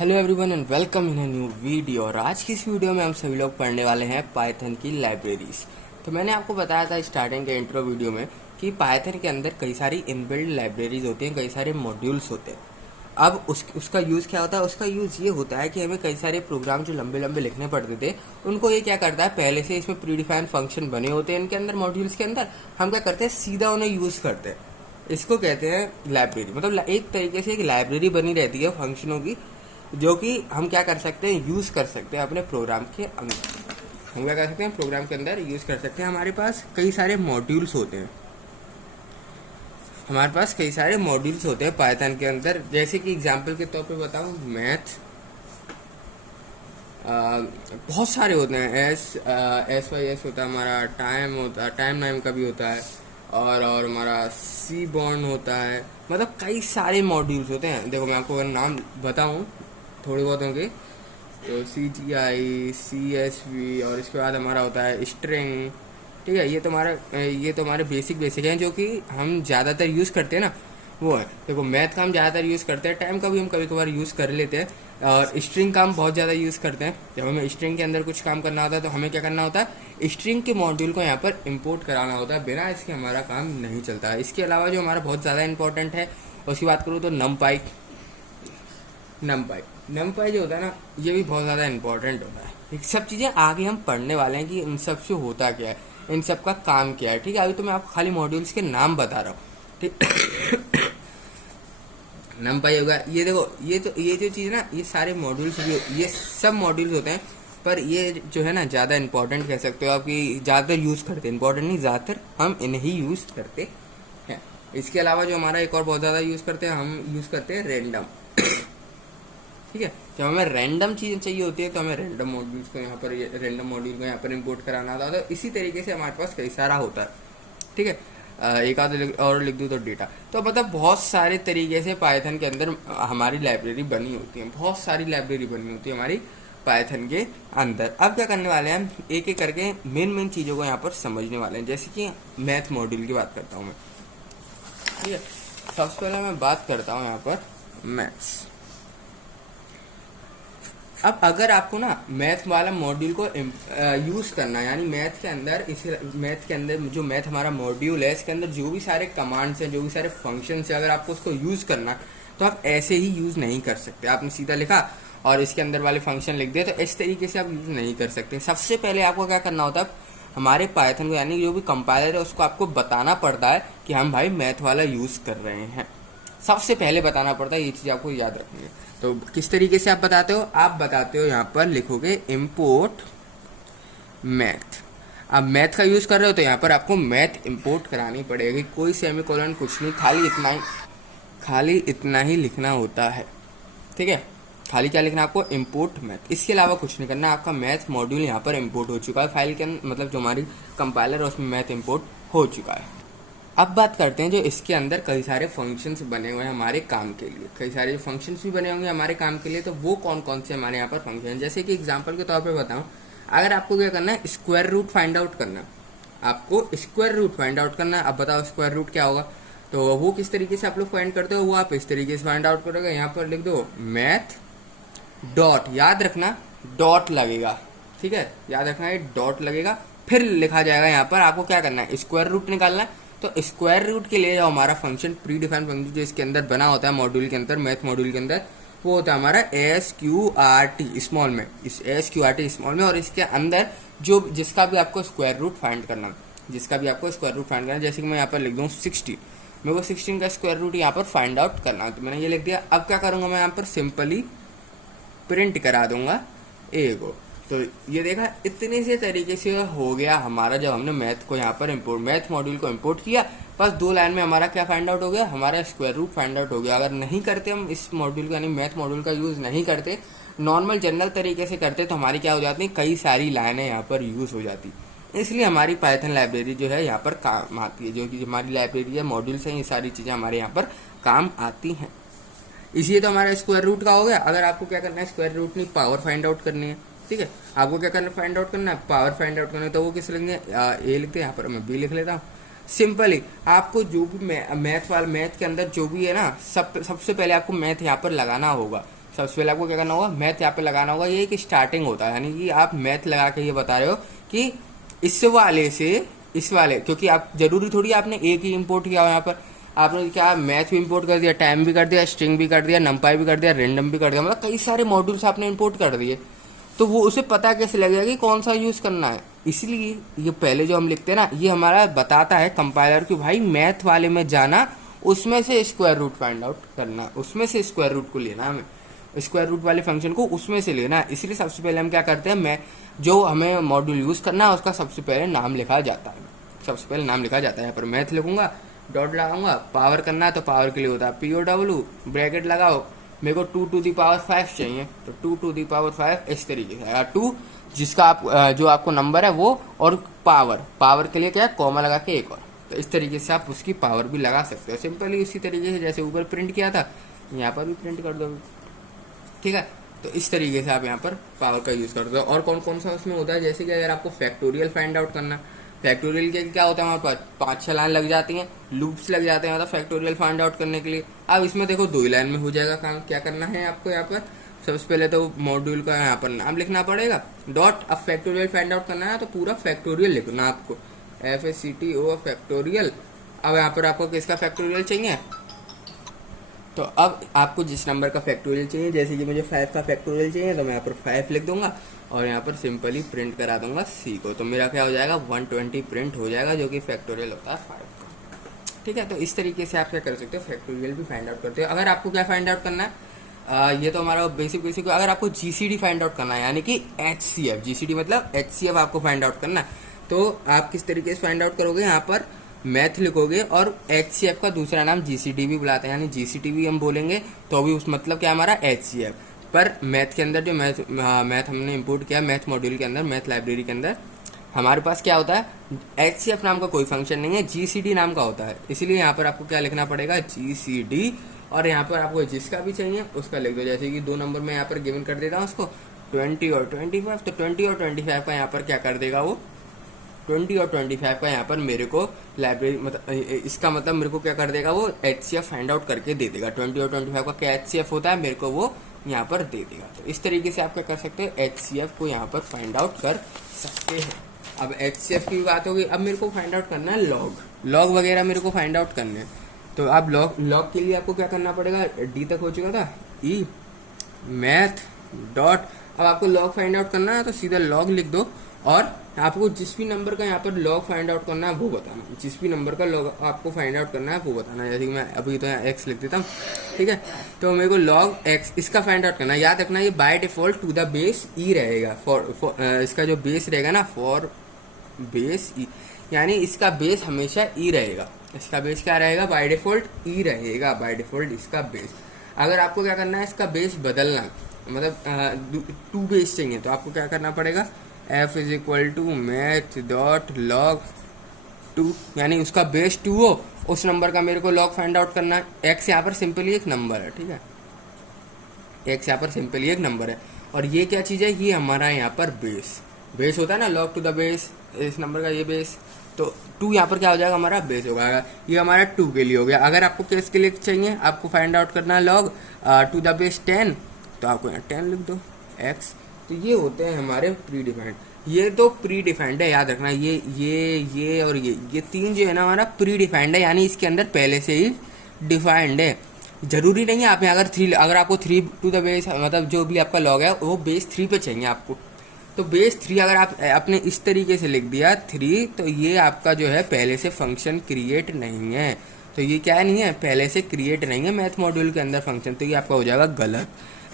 Hello everyone and welcome in a new video. और आज की इस वीडियो में हम सभी लोग पढ़ने वाले हैं पाइथन की लाइब्रेरीज। तो मैंने आपको बताया था स्टार्टिंग के इंट्रो वीडियो में कि पाइथन के अंदर कई सारी इनबिल्ड लाइब्रेरीज होती हैं, कई सारे मॉड्यूल्स होते हैं। अब उसका यूज़ क्या होता है? उसका यूज़ ये होता है कि हमें कई सारे प्रोग्राम जो लंबे लंबे लिखने पड़ते थे उनको ये क्या करता है, पहले से इसमें प्री डिफाइंड फंक्शन बने होते हैं इनके अंदर, मॉड्यूल्स के अंदर। हम क्या करते हैं, सीधा उन्हें यूज़ करते हैं। इसको कहते हैं लाइब्रेरी। मतलब एक तरीके से एक लाइब्रेरी बनी रहती है फंक्शनों की, जो कि हम क्या कर सकते हैं, यूज़ कर सकते हैं अपने प्रोग्राम के अंदर। हम क्या कर सकते हैं, प्रोग्राम के अंदर यूज़ कर सकते हैं। हमारे पास कई सारे मॉड्यूल्स होते हैं, पाइथन के अंदर। जैसे कि एग्जांपल के तौर पे बताऊं, मैथ, बहुत सारे होते हैं। SYS होता है हमारा, टाइम होता है, टाइम नाइम का भी होता है, और हमारा सी बॉन्ड होता है। मतलब कई सारे मॉड्यूल्स होते हैं। देखो मैं आपको अगर नाम बताऊं, थोड़े बहुत होंगे, तो CGI, CSV, और इसके बाद हमारा होता है स्ट्रिंग। ठीक है, ये तो हमारे बेसिक हैं जो कि हम ज़्यादातर यूज़ करते हैं ना, वो है। देखो मैथ का हम ज़्यादातर यूज़ करते हैं, टाइम का भी हम कभी कभार यूज़ कर लेते हैं, और स्ट्रिंग का हम बहुत ज़्यादा यूज़ करते हैं। जब हमें स्ट्रिंग के अंदर कुछ काम करना होता है तो हमें क्या करना होता है, स्ट्रिंग के मॉड्यूल को यहाँ पर इंपोर्ट कराना होता है। बिना इसके हमारा काम नहीं चलता है। इसके अलावा जो हमारा बहुत ज़्यादा इंपॉर्टेंट है, उसकी बात करूँ तो नमपाई जो होता है ना, ये भी बहुत ज़्यादा इंपॉर्टेंट होता है। ये सब चीज़ें आगे हम पढ़ने वाले हैं कि इन सब से होता क्या है, इन सब का काम क्या है। ठीक है, अभी तो मैं आपको खाली मॉड्यूल्स के नाम बता रहा हूँ। ठीक नमपाई होगा, ये देखो, ये जो चीज़ ना, ये सारे मॉड्यूल्स, ये सब मॉड्यूल्स होते हैं। पर ये जो है ना, ज़्यादा इंपॉर्टेंट कह सकते हो आप, कि ज़्यादातर यूज़ करते हैं। इंपॉर्टेंट नहीं, ज़्यादातर हम इन्हें ही यूज़ करते हैं। इसके अलावा जो हमारा एक और बहुत ज़्यादा यूज़ करते हैं, हम यूज़ करते हैं रैंडम। ठीक है, जब हमें रैंडम चीज़ें चाहिए होती है तो हमें रैंडम मॉड्यूल्स को यहाँ पर, रैंडम मॉड्यूल को यहाँ पर इंपोर्ट कराना होता है। तो इसी तरीके से हमारे पास कई सारा होता है। ठीक है, एक आध और लिख दूँ तो डेटा। तो मतलब बहुत सारे तरीके से पाइथन के अंदर हमारी लाइब्रेरी बनी होती है, बहुत सारी लाइब्रेरी बनी होती है हमारी पाइथन के अंदर। अब क्या करने वाले हैं, हम एक एक करके मेन चीज़ों को यहाँ पर समझने वाले हैं। जैसे कि मैथ मॉड्यूल की बात करता हूँ मैं। ठीक है, सबसे पहले मैं बात करता हूँ यहाँ पर मैथ्स। अब अगर आपको ना मैथ वाला मॉड्यूल को यूज़ करना, यानी मैथ के अंदर जो मैथ हमारा मॉड्यूल है, इसके अंदर जो भी सारे कमांड्स हैं, जो भी सारे फंक्शंस हैं, अगर आपको उसको यूज़ करना तो आप ऐसे ही यूज़ नहीं कर सकते। आपने सीधा लिखा और इसके अंदर वाले फंक्शन लिख दिए, तो इस तरीके से आप यूज़ नहीं कर सकते। सबसे पहले आपको क्या करना होता है, हमारे पाइथन को, यानी जो भी कंपाइलर है, उसको आपको बताना पड़ता है कि हम भाई मैथ वाला यूज़ कर रहे हैं। सबसे पहले बताना पड़ता है, ये चीज़ आपको याद रखनी है। तो किस तरीके से आप बताते हो, आप बताते हो यहाँ पर लिखोगे इम्पोर्ट मैथ। आप मैथ का यूज़ कर रहे हो तो यहाँ पर आपको मैथ इंपोर्ट करानी पड़ेगी। कोई सेमीकोलन कुछ नहीं, खाली इतना ही लिखना होता है। ठीक है, खाली क्या लिखना है आपको, इंपोर्ट मैथ। इसके अलावा कुछ नहीं करना। आपका मैथ मॉड्यूल यहाँ पर इंपोर्ट हो चुका है फाइल के अंदर, मतलब जो हमारी कंपाइलर है उसमें मैथ इंपोर्ट हो चुका है। अब बात करते हैं जो इसके अंदर कई सारे फंक्शंस बने हुए हैं हमारे काम के लिए। कई सारे फंक्शंस भी बने होंगे हमारे काम के लिए, तो वो कौन कौन से हमारे यहाँ पर फंक्शन हैं। जैसे कि एग्जांपल के तौर पे बताऊं, अगर आपको क्या करना है, स्क्वायर रूट फाइंड आउट करना। आपको स्क्वायर रूट फाइंड आउट करना है। अब बताओ स्क्वायर रूट क्या होगा, तो वो किस तरीके से आप लोग फाइंड करते हो, वो आप इस तरीके से फाइंड आउट करोगे। यहाँ पर लिख दो मैथ डॉट, याद रखना डॉट लगेगा। ठीक है, याद रखना ये डॉट लगेगा, फिर लिखा जाएगा। यहाँ पर आपको क्या करना है, स्क्वायर रूट निकालना है। तो स्क्वायर रूट के लिए जो हमारा फंक्शन, प्री डिफाइंड फंक्शन जो इसके अंदर बना होता है मॉड्यूल के अंदर, मैथ मॉड्यूल के अंदर, वो होता है हमारा SQRT स्मॉल में, इस SQRT स्मॉल में। और इसके अंदर जो जिसका भी आपको स्क्वायर रूट फाइंड करना, जैसे कि मैं यहाँ पर लिख दूँ 16, मेरे को 16 का स्क्वायर रूट यहाँ पर फाइंड आउट करना है, तो मैंने ये लिख दिया। अब क्या करूँगा, मैं यहाँ पर सिंपली प्रिंट करा दूंगा ए को। तो ये देखा, इतने से तरीके से हो गया हमारा। जब हमने मैथ को यहाँ पर मैथ मॉड्यूल को इंपोर्ट किया, बस 2 लाइन में हमारा क्या फाइंड आउट हो गया, हमारा स्क्वायर रूट फाइंड आउट हो गया। अगर नहीं करते हम इस मॉड्यूल का, यानी मैथ मॉड्यूल का यूज़ नहीं करते, नॉर्मल जनरल तरीके से करते, तो हमारी क्या हो जाती, कई सारी लाइनें यहाँ पर यूज़ हो जाती। इसलिए हमारी पाइथन लाइब्रेरी जो है यहाँ पर काम आती है। जो कि हमारी लाइब्रेरी है, मॉड्यूल्स हैं, ये सारी चीज़ें हमारे यहाँ पर काम आती हैं। इसलिए तो हमारा स्क्वायर रूट का हो गया। अगर आपको क्या करना है, स्क्वायर रूट नहीं, पावर फाइंड आउट करनी है। ठीक है, आपको क्या करना है, फाइंड आउट करना है, पावर फाइंड आउट करना है, तो वो किस लिखेंगे, ए लिखते हैं, यहाँ पर मैं बी लिख लेता हूँ। सिंपली आपको जो भी मैथ के अंदर जो भी है ना, सबसे पहले आपको मैथ यहाँ पर लगाना होगा। सबसे पहले आपको क्या करना होगा, मैथ यहाँ पे लगाना होगा। ये एक स्टार्टिंग होता है, यानी कि आप मैथ लगा के ये बता रहे हो कि इस वाले से इस वाले, क्योंकि आप जरूरी थोड़ी आपने एक ही इंपोर्ट किया हो। यहाँ पर आपने क्या मैथ भी इंपोर्ट कर दिया, टाइम भी कर दिया, स्ट्रिंग भी कर दिया, नंपाई भी कर दिया, रेंडम भी कर दिया, मतलब कई सारे मॉड्यूल्स आपने इंपोर्ट कर दिए। तो वो उसे पता कैसे लगेगा कि कौन सा यूज करना है। इसलिए ये पहले जो हम लिखते हैं ना, ये हमारा बताता है कंपाइलर कि भाई मैथ वाले में जाना, उसमें से स्क्वायर रूट फाइंड आउट करना, उसमें से स्क्वायर रूट को लेना, हमें स्क्वायर रूट वाले फंक्शन को उसमें से लेना। इसलिए सबसे पहले हम क्या करते हैं, मैं जो हमें मॉड्यूल यूज करना है उसका सबसे पहले नाम लिखा जाता है। सबसे पहले नाम लिखा जाता है। यहाँ पर मैथ लिखूंगा, डॉट लगाऊंगा, पावर करना है तो पावर के लिए होता है POW, ब्रैकेट लगाओ, मेरे को 2 to the power 5 चाहिए तो 2 to the power 5 इस तरीके से आएगा। 2 जिसका आप जो आपको नंबर है वो, और पावर के लिए क्या है, कॉमा लगा के एक और। तो इस तरीके से आप उसकी पावर भी लगा सकते हो सिंपली उसी तरीके से जैसे ऊपर प्रिंट किया था, यहाँ पर भी प्रिंट कर दो। ठीक है, तो इस तरीके से आप यहाँ पर पावर का यूज करते हो। और कौन कौन सा उसमें होता है, जैसे कि अगर आपको फैक्टोरियल फाइंड आउट करना है, फैक्टोरियल के क्या होता है हमारे पास 5-6 लाइन लग जाती हैं, लूप्स लग जाते हैं मतलब फैक्टोरियल फाइंड आउट करने के लिए। अब इसमें देखो 2 ही लाइन में हो जाएगा काम। क्या करना है आपको, यहाँ पर सबसे पहले तो मॉड्यूल का यहाँ पर नाम लिखना पड़ेगा, डॉट। अब फैक्टोरियल फाइंड आउट करना है तो पूरा फैक्टोरियल लिखना आपको, FACTO फैक्टोरियल। अब यहाँ पर आपको किसका फैक्टोरियल चाहिए, तो अब आपको जिस नंबर का फैक्टोरियल चाहिए, जैसे कि मुझे 5 का फैक्टोरियल चाहिए तो मैं यहाँ पर 5 लिख दूंगा और यहाँ पर सिंपली प्रिंट करा दूंगा C को, तो मेरा क्या हो जाएगा 120 प्रिंट हो जाएगा, जो कि फैक्टोरियल होता है 5 का। ठीक है, तो इस तरीके से आप क्या कर सकते हो, फैक्टोरियल भी फाइंड आउट करते हो। अगर आपको क्या फाइंड आउट करना है, ये तो हमारा बेसिक। अगर आपको GCD फाइंड आउट करना है, यानी कि HCF, GCD मतलब HCF आपको फाइंड आउट करना है, तो आप किस तरीके से फाइंड आउट करोगे, यहाँ पर मैथ लिखोगे और HCF का दूसरा नाम GCD भी बुलाते हैं, यानी GCD भी हम बोलेंगे तो भी उस मतलब क्या हमारा HCF। पर मैथ के अंदर जो मैथ हमने इंपोर्ट किया मैथ मॉड्यूल के अंदर, मैथ लाइब्रेरी के अंदर, हमारे पास क्या होता है, HCF नाम का कोई फंक्शन नहीं है, GCD नाम का होता है। इसलिए यहाँ पर आपको क्या लिखना पड़ेगा, GCD, और यहाँ पर आपको जिसका भी चाहिए उसका लिख दो। जैसे कि 2 नंबर में यहाँ पर गिवन कर देता हूँ उसको 20 और 25, तो 20 और 25 का यहाँ पर क्या कर देगा वो, 20 और 25 का यहाँ पर मेरे को लाइब्रेरी मतलब इसका मतलब मेरे को क्या कर देगा वो, HCF फाइंड आउट करके दे देगा। 20 और 25 का क्या HCF होता है मेरे को वो यहाँ पर दे देगा। तो इस तरीके से आप क्या कर सकते हो, HCF को यहाँ पर फाइंड आउट कर सकते हैं। अब HCF की बात होगी, अब मेरे को फाइंड आउट करना है लॉग वगैरह मेरे को फाइंड आउट करने हैं। तो अब लॉग के लिए आपको क्या करना पड़ेगा, D तक हो चुका था, E मैथ डॉट। अब आपको लॉग फाइंड आउट करना है तो सीधा लॉग लिख दो, और आपको जिस भी नंबर का यहाँ पर लॉग फाइंड आउट करना है वो बताना, जिस भी नंबर का लॉग आपको फाइंड आउट करना है वो बताना। जैसे कि मैं अभी तो यहाँ x लिख देता हूँ, ठीक है, तो मेरे को लॉग x इसका फाइंड आउट करना है। याद रखना ये by default to the base e रहेगा, फॉर इसका जो बेस रहेगा ना, फॉर बेस e, यानी इसका बेस हमेशा e रहेगा। इसका बेस क्या रहेगा, बाय डिफॉल्ट e रहेगा, बाय डिफॉल्ट इसका बेस। अगर आपको क्या करना है, इसका बेस बदलना, मतलब 2 बेस चाहिए, तो आपको क्या करना पड़ेगा, F is equal to math dot log 2, यानी उसका बेस 2 हो, उस नंबर का मेरे को लॉग फाइंड आउट करना है। x यहाँ पर सिंपली एक नंबर है, ठीक है, x यहाँ पर सिंपली एक नंबर है, और ये क्या चीज़ है, ये हमारा यहाँ पर बेस होता है ना, लॉग टू द बेस, इस नंबर का ये बेस, तो 2 यहाँ पर क्या हो जाएगा, हमारा बेस होगा। ये हमारा 2 के लिए हो गया। अगर आपको किसके लिए चाहिए, आपको फाइंड आउट करना है लॉग टू द बेस 10, तो आपको यहाँ 10 लिख दो x। तो ये होते हैं हमारे प्री डिफाइंड। ये तो प्री डिफाइंड है, याद रखना, ये और ये 3 जो है ना हमारा प्री डिफाइंड है, यानी इसके अंदर पहले से ही डिफाइंड है। जरूरी नहीं है आप यहाँ अगर आपको 3 टू द बेस, मतलब जो भी आपका लॉग है वो बेस 3 पे चाहिए आपको, तो बेस 3 अगर आप आपने इस तरीके से लिख दिया 3, तो ये आपका जो है पहले से फंक्शन क्रिएट नहीं है। तो ये क्या नहीं है, पहले से क्रिएट नहीं है मैथ मॉड्यूल के अंदर फंक्शन, तो ये आपका हो जाएगा गलत।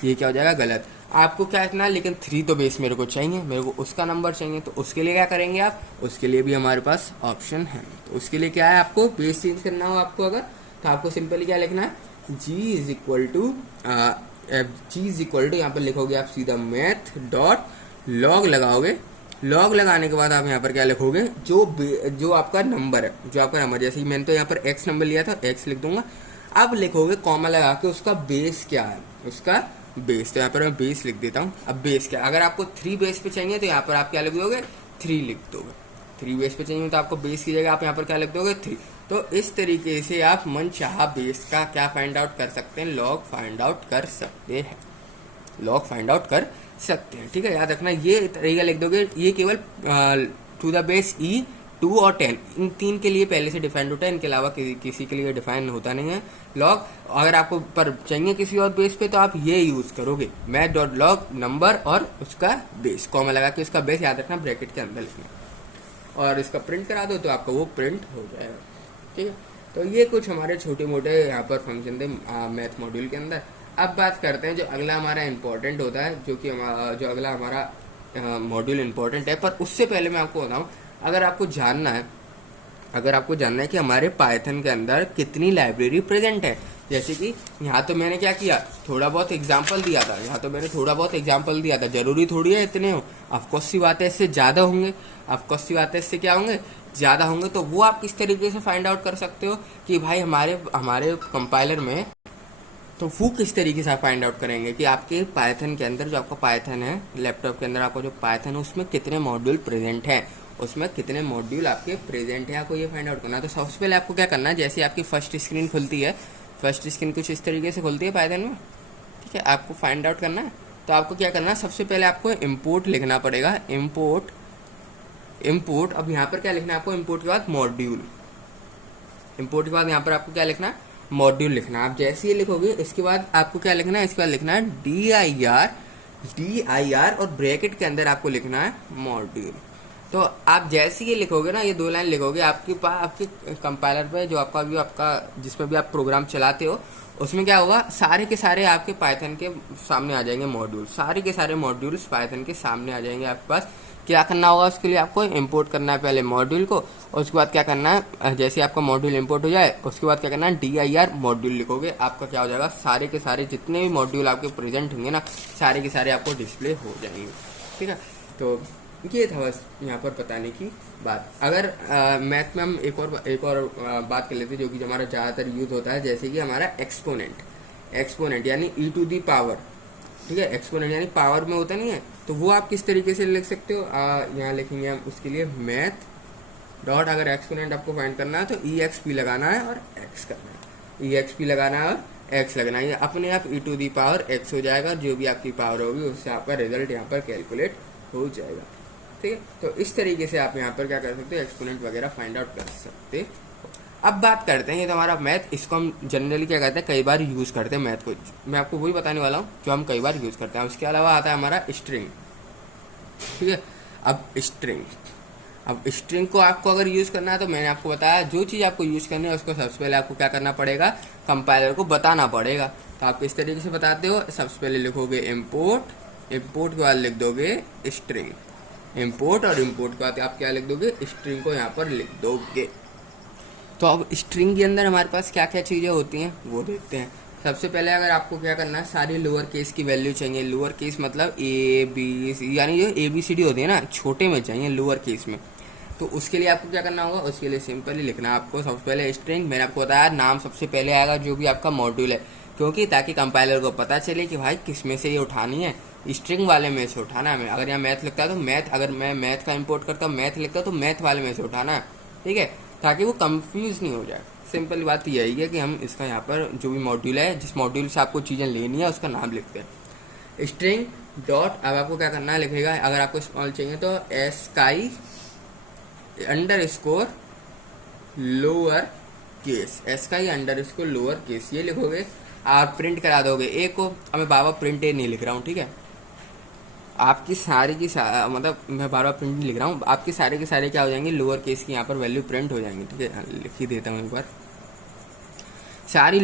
ये क्या हो जाएगा, गलत। आपको क्या रखना है, लेकिन 3 तो बेस मेरे को चाहिए, मेरे को उसका नंबर चाहिए, तो उसके लिए क्या करेंगे आप, उसके लिए भी हमारे पास ऑप्शन है। तो उसके लिए क्या है, आपको बेस चेंज करना हो आपको अगर, तो आपको सिंपली क्या लिखना है, G इज इक्वल टू यहाँ पर लिखोगे आप सीधा मैथ डॉट लॉग लगाओगे। लॉग लगाने के बाद आप यहाँ पर क्या लिखोगे, जो आपका नंबर है, जैसे कि मैंने तो यहाँ पर x नंबर लिया था, x लिख दूंगा। अब लिखोगे कॉमा लगा के उसका बेस क्या है, उसका बेस, तो यहाँ पर मैं बेस लिख देता हूँ। अब बेस क्या, अगर आपको 3 बेस पे चाहिए तो यहाँ पर आप क्या लिख दोगे, 3 लिख दोगे। 3 बेस पे चाहिए तो आपको बेस की जगह आप यहाँ पर क्या लिख दोगे, 3। तो इस तरीके से आप मन चाहा बेस का क्या फाइंड आउट कर सकते हैं, लॉग फाइंड आउट कर सकते हैं। लॉग फाइंड आउट कर सकते हैं। ठीक है, याद रखना ये तरीका लिख दोगे, ये केवल टू द बेस ई 2 और 10 इन 3 के लिए पहले से डिफाइंड होता है, इनके अलावा किसी के लिए डिफाइन होता नहीं है लॉग। अगर आपको पर चाहिए किसी और बेस पे तो आप ये यूज करोगे मैथ डॉट लॉग नंबर और उसका बेस, कॉमा लगा के उसका बेस याद रखना ब्रैकेट के अंदर लिखना, और इसका प्रिंट करा दो तो आपका वो प्रिंट हो जाएगा। ठीक है, तो ये कुछ हमारे छोटे मोटे यहाँ पर फंक्शन थे मैथ मॉड्यूल के अंदर। अब बात करते हैं जो अगला हमारा इम्पोर्टेंट होता है, जो अगला हमारा मॉड्यूल इम्पोर्टेंट है। पर उससे पहले मैं आपको बताऊँ, अगर आपको जानना है कि हमारे पाइथन के अंदर कितनी लाइब्रेरी प्रेजेंट है, जैसे कि यहाँ तो मैंने क्या किया, थोड़ा बहुत एग्जाम्पल दिया था, जरूरी थोड़ी है इतने हो, ऑफकोर्स सी बात है इससे ज़्यादा होंगे, ऑफकोर्स सी बात है इससे क्या होंगे, ज़्यादा होंगे। तो वो आप किस तरीके से फाइंड आउट कर सकते हो कि भाई हमारे कंपाइलर में, तो वो किस तरीके से आप फाइंड आउट करेंगे कि आपके पाइथन के अंदर, जो आपका पाइथन है लैपटॉप के अंदर, आपका जो पाइथन है उसमें कितने मॉड्यूल प्रेजेंट हैं, आपको ये फाइंड आउट करना है। तो सबसे पहले आपको क्या करना है, जैसे आपकी फर्स्ट स्क्रीन खुलती है, फर्स्ट स्क्रीन कुछ इस तरीके से खुलती है पाइथन में। ठीक है, आपको फाइंड आउट करना है तो आपको क्या करना है, सबसे पहले आपको इम्पोर्ट लिखना पड़ेगा, इम्पोर्ट। अब यहाँ पर क्या लिखना है आपको, इम्पोर्ट के बाद मॉड्यूल, इम्पोर्ट के बाद यहाँ पर आपको क्या लिखना है, मॉड्यूल लिखना है। आप जैसे ही लिखोगे इसके बाद आपको क्या लिखना है, इसके बाद लिखना है DIR और ब्रैकेट के अंदर आपको लिखना है मॉड्यूल। तो आप जैसे ही लिखोगे ना, ये 2 लाइन लिखोगे, आपके पास आपके कंपाइलर पे जो आपका जिसमें भी आप प्रोग्राम चलाते हो, उसमें क्या होगा, सारे के सारे आपके पाइथन के सामने आ जाएंगे मॉड्यूल, सारे के सारे मॉड्यूल्स पाइथन के सामने आ जाएंगे आपके पास। क्या करना होगा उसके लिए, आपको इंपोर्ट करना है पहले मॉड्यूल को, और उसके बाद क्या करना है, जैसे आपका मॉड्यूल इंपोर्ट हो जाए उसके बाद क्या करना है, DIR मॉड्यूल लिखोगे, आपका क्या हो जाएगा, सारे के सारे जितने भी मॉड्यूल आपके प्रेजेंट होंगे ना, सारे के सारे आपको डिस्प्ले हो जाएंगे। ठीक है, तो ये था बस यहाँ पर बताने की बात। अगर मैथ में हम एक और बात कर लेते हैं, जो कि हमारा ज़्यादातर यूज होता है, जैसे कि हमारा एक्सपोनेंट यानी e टू दी पावर। ठीक है, एक्सपोनेंट यानी पावर में होता नहीं है, तो वो आप किस तरीके से लिख सकते हो, यहाँ लिखेंगे हम उसके लिए मैथ डॉट, अगर एक्सपोनेंट आपको फाइंड करना है तो EXP लगाना है और x करना है, EXP लगाना है और x लगना है, ये अपने आप e to the power x हो जाएगा, जो भी आपकी पावर होगी उससे आपका रिजल्ट यहाँ पर कैलकुलेट हो जाएगा। ठीक है, तो इस तरीके से आप यहाँ पर क्या कर सकते हो, एक्सपोनेंट वगैरह फाइंड आउट कर सकते हो। अब बात करते हैं, ये तो हमारा मैथ, इसको हम जनरली क्या कहते हैं, कई बार यूज़ करते हैं मैथ को, मैं आपको वही बताने वाला हूँ जो हम कई बार यूज़ करते हैं। उसके अलावा आता है हमारा स्ट्रिंग। ठीक है, अब स्ट्रिंग को आपको अगर यूज़ करना है तो मैंने आपको बताया, जो चीज़ आपको यूज़ करनी है उसको सबसे पहले आपको क्या करना पड़ेगा, कंपाइलर को बताना पड़ेगा। तो आप इस तरीके से बताते हो, सबसे पहले लिखोगे इम्पोर्ट के बाद लिख दोगे स्ट्रिंग, इम्पोर्ट और इम्पोर्ट के बाद आप क्या लिख दोगे, स्ट्रिंग को यहाँ पर लिख दोगे। तो अब स्ट्रिंग के अंदर हमारे पास क्या क्या चीज़ें होती हैं वो देखते हैं। सबसे पहले अगर आपको क्या करना है, सारी लोअर केस की वैल्यू चाहिए, लोअर केस मतलब ABC, यानी जो ABCD होती है ना, छोटे में चाहिए लोअर केस में। तो उसके लिए आपको क्या करना होगा, उसके लिए सिंपली लिखना है आपको सबसे पहले स्ट्रिंग, मैंने आपको बताया नाम सबसे पहले आएगा जो भी आपका मॉड्यूल है, क्योंकि ताकि कंपाइलर को पता चले कि भाई किस में से ये उठानी है, स्ट्रिंग वाले में से उठाना है। अगर यहाँ मैथ लिखता है तो मैथ, अगर मैं मैथ का इंपोर्ट करता हूँ, मैथ लिखता हूँ तो मैथ वाले में से उठाना है। ठीक है, ताकि वो कंफ्यूज नहीं हो जाए। सिंपल बात यही है कि हम इसका यहाँ पर जो भी मॉड्यूल है, जिस मॉड्यूल से आपको चीज़ें लेनी है उसका नाम लिखते हैं, स्ट्रिंग डॉट। अब आपको क्या करना है, लिखेगा अगर आपको स्मॉल चाहिए तो SKY underscore lower case, SKY underscore lower case, ये लिखोगे, आप प्रिंट करा दोगे ए को। अब मैं बाबा प्रिंट ए नहीं लिख रहा हूँ, ठीक है, आपकी सारी की मतलब मैं बार बार प्रिंट नहीं लिख रहा हूँ, आपके सारे के सारे क्या हो जाएंगे, लोअर केस की यहाँ पर वैल्यू प्रिंट हो जाएंगी। ठीक है, लिख ही देता हूँ एक बार, सारे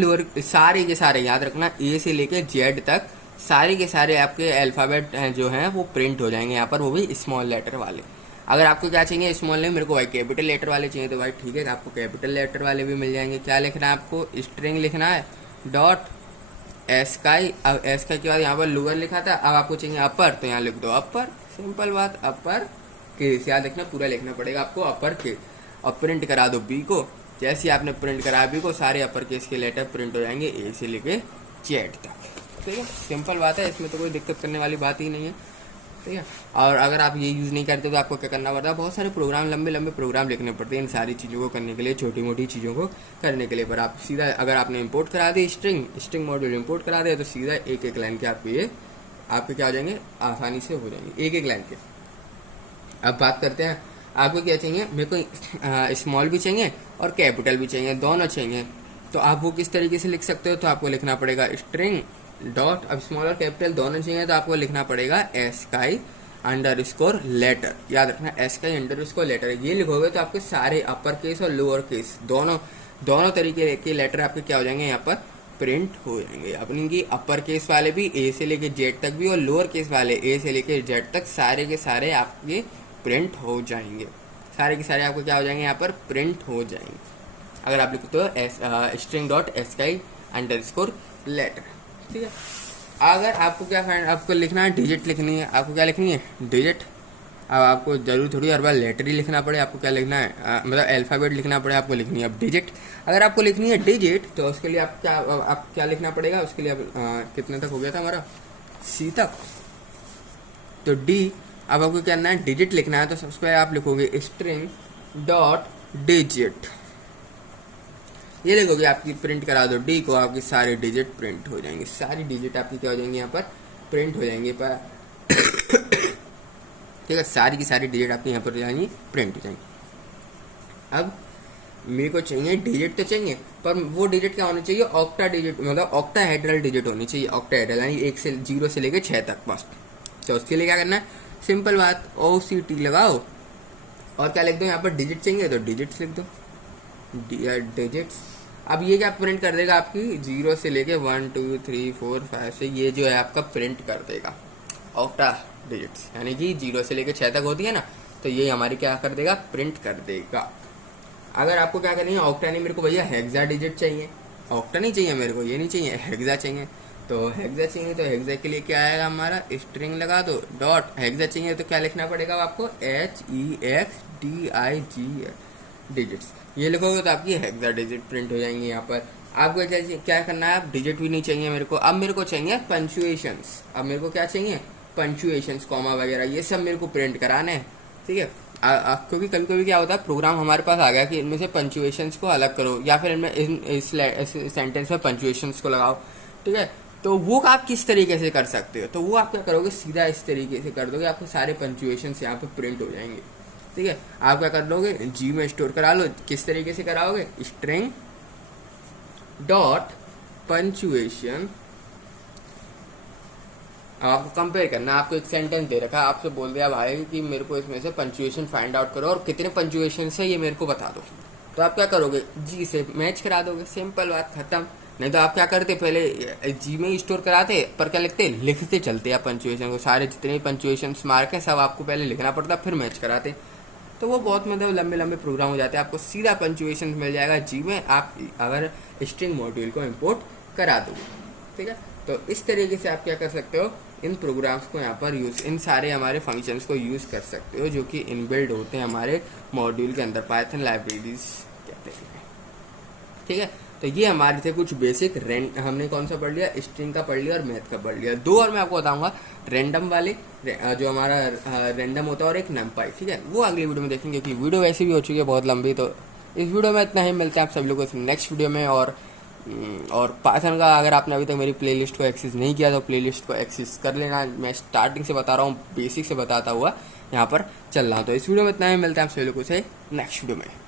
के सारे याद रखना, ए से लेके जेड तक सारे के सारे आपके अल्फ़ाबेट जो हैं वो प्रिंट हो जाएंगे यहाँ पर, वो भी स्मॉल लेटर वाले। अगर आपको क्या चाहिए स्मॉल नहीं, मेरे को भाई कैपिटल लेटर वाले चाहिए, तो भाई ठीक है, आपको कैपिटल लेटर वाले भी मिल जाएंगे। क्या लिखना है आपको, स्ट्रिंग लिखना है डॉट SKY। अब SKY के बाद यहाँ पर लोअर लिखा था, अब आपको चाहिए अपर, तो यहाँ लिख दो अपर, सिंपल बात, अपर केस याद रखना, पूरा लिखना पड़ेगा आपको अपर केस, और प्रिंट करा दो बी को। जैसे ही आपने प्रिंट करा बी को, सारे अपर केस के लेटर प्रिंट हो जाएंगे ए से लेके जेड तक। ठीक है, सिंपल बात है, इसमें तो कोई दिक्कत करने वाली बात ही नहीं है। ठीक है, और अगर आप ये यूज़ नहीं करते तो आपको क्या करना पड़ता है, बहुत सारे प्रोग्राम, लंबे लंबे प्रोग्राम लिखने पड़ते हैं इन सारी चीज़ों को करने के लिए, छोटी मोटी चीज़ों को करने के लिए। पर आप सीधा, अगर आपने इंपोर्ट करा दी स्ट्रिंग मॉड्यूल इंपोर्ट करा दिया, तो सीधा एक एक लाइन के आपको ये आपके क्या हो जाएंगे, आसानी से हो जाएंगे एक एक लाइन के। अब बात करते हैं आपको क्या चाहिए, मेरे को स्मॉल भी चाहिए और कैपिटल भी चाहिए, दोनों चाहिए। तो आप वो किस तरीके से लिख सकते हो, तो आपको लिखना पड़ेगा स्ट्रिंग डॉट, अब स्मॉल और कैपिटल दोनों चाहिए तो आपको लिखना पड़ेगा एस्काई अंडर स्कोर लेटर। याद रखना एस्काई अंडर स्कोर लेटर, ये लिखोगे तो आपके सारे अपर केस और लोअर केस दोनों तरीके के लेटर आपके क्या हो जाएंगे, यहाँ पर प्रिंट हो जाएंगे। अपनी की अपर केस वाले भी ए से लेके जेड तक भी और लोअर केस वाले ए से लेके जेड तक सारे के सारे आपके प्रिंट हो जाएंगे, सारे के सारे आपको क्या हो जाएंगे, यहाँ पर प्रिंट हो जाएंगे अगर आप लिखते हो string dot ASCII underscore letter. ठीक है, अगर आपको आपको लिखना है डिजिट लिखनी है, आपको क्या लिखनी है, डिजिट। अब आपको जरूर थोड़ी हर बार लेटर ही लिखना पड़े, आपको क्या लिखना है, मतलब अल्फ़ाबेट लिखना पड़े, आपको लिखनी है अब डिजिट। अगर आपको लिखनी है डिजिट तो उसके लिए आप क्या लिखना पड़ेगा, उसके लिए कितने तक हो गया था हमारा, सी तक, तो डी। अब आपको क्या करना है, डिजिट लिखना है तो सबसे पहले आप लिखोगे स्ट्रिंग डॉट डिजिट, ये लिखोगे, आपकी प्रिंट करा दो डी को, आपकी सारी डिजिट प्रिंट हो जाएंगे, सारी डिजिट आपकी क्या हो जाएंगी, यहाँ पर प्रिंट हो जाएंगे पर ठीक है, सारी की सारी डिजिट आपकी यहाँ पर जाएंगी प्रिंट हो जाएंगी। अब मेरे को चाहिए डिजिट तो चाहिए, पर वो डिजिट क्या होनी चाहिए, ऑक्टा डिजिट, मतलब ऑक्टा हेड्रल डिजिट होनी चाहिए, ऑक्टा हेड्रल यानी 0 से लेके 6 तक बस। तो उसके लिए क्या करना है, सिंपल बात, OCT लगाओ और क्या लिख दो, यहाँ पर डिजिट चाहिए तो डिजिट्स लिख दो, डिजिट्स। अब ये क्या प्रिंट कर देगा, आपकी 0 से लेके 1 2 3 4 5 से ये जो है आपका प्रिंट कर देगा ऑक्टा डिजिट्स, यानी कि 0 से लेके 6 तक होती है ना, तो ये हमारी क्या कर देगा, प्रिंट कर देगा। अगर आपको क्या करनी है, ऑक्टा नहीं, मेरे को भैया हेक्सा डिजिट चाहिए, ऑक्टा नहीं चाहिए मेरे को, ये नहीं चाहिए, हेक्सा चाहिए। तो हेक्सा चाहिए तो हेक्सा के लिए क्या आएगा हमारा, स्ट्रिंग लगा दो डॉट, हेक्सा चाहिए तो क्या लिखना पड़ेगा आपको, HEXDIG डिजिट्स, ये लिखोगे तो आपकी हेक्सा डिजिट प्रिंट हो जाएंगी। यहाँ पर आपको क्या करना है, आप डिजिट भी नहीं चाहिए मेरे को, अब मेरे को चाहिए पंचुएशंस, अब मेरे को क्या चाहिए, पंचुएशंस, कॉमा वगैरह ये सब मेरे को प्रिंट कराने हैं। ठीक है, क्योंकि कभी कभी क्या होता है, प्रोग्राम हमारे पास आ गया कि इनमें से पंचुएशंस को अलग करो या फिर इनमें इस सेंटेंस में पंचुएशंस को लगाओ। ठीक है, तो वो आप किस तरीके से कर सकते हो, तो वो आप क्या करोगे, सीधा इस तरीके से कर दोगे, आपको सारे पंचुएशंस यहाँ पे प्रिंट हो जाएंगे। ठीक है, आप क्या कर लोगे, जी में स्टोर करा लो, किस तरीके से कराओगे, स्ट्रिंग डॉट पंचुएशन। आपको कंपेयर करना, आपको एक सेंटेंस दे रखा है, आपसे बोल दिया भाई कि मेरे को इसमें से पंचुएशन फाइंड आउट करो और कितने पंचुएशन है ये मेरे को बता दो, तो आप क्या करोगे, जी से मैच करा दोगे, सिंपल बात खत्म। नहीं तो आप क्या करते, पहले जी में स्टोर कराते, पर क्या लिखते चलते आप पंचुएशन को, सारे जितने पंचुएशन मार्क है सब आपको पहले लिखना पड़ता, फिर मैच कराते, तो वो बहुत मतलब लंबे लंबे प्रोग्राम हो जाते हैं। आपको सीधा पंचुएशन मिल जाएगा जी में, आप अगर स्ट्रिंग मॉड्यूल को इंपोर्ट करा दोगे। ठीक है, तो इस तरीके से आप क्या कर सकते हो, इन प्रोग्राम्स को यहाँ पर यूज़, इन सारे हमारे फंक्शंस को यूज़ कर सकते हो जो कि इनबिल्ड होते हैं हमारे मॉड्यूल के अंदर, पाइथन लाइब्रेरीज कहते हैं। ठीक है, तो ये हमारे थे कुछ बेसिक हमने कौन सा पढ़ लिया, स्ट्रिंग का पढ़ लिया और मैथ का पढ़ लिया। दो और मैं आपको बताऊंगा रैंडम वाले, जो हमारा रैंडम होता है, और एक नमपाई। ठीक है, वो अगली वीडियो में देखेंगे क्योंकि वीडियो वैसे भी हो चुकी है बहुत लंबी, तो इस वीडियो में इतना ही, मिलते हैं आप सभी लोगों से नेक्स्ट वीडियो में। और पाइथन का अगर आपने अभी तक मेरी प्लेलिस्ट को एक्सेस नहीं किया तो प्लेलिस्ट को एक्सेस कर लेना, मैं स्टार्टिंग से बता रहा हूँ, बेसिक से बताता हुआ यहाँ पर चल रहा हूँ। तो इस वीडियो में इतना ही, मिलते हैं आप सभी लोगों से नेक्स्ट वीडियो में।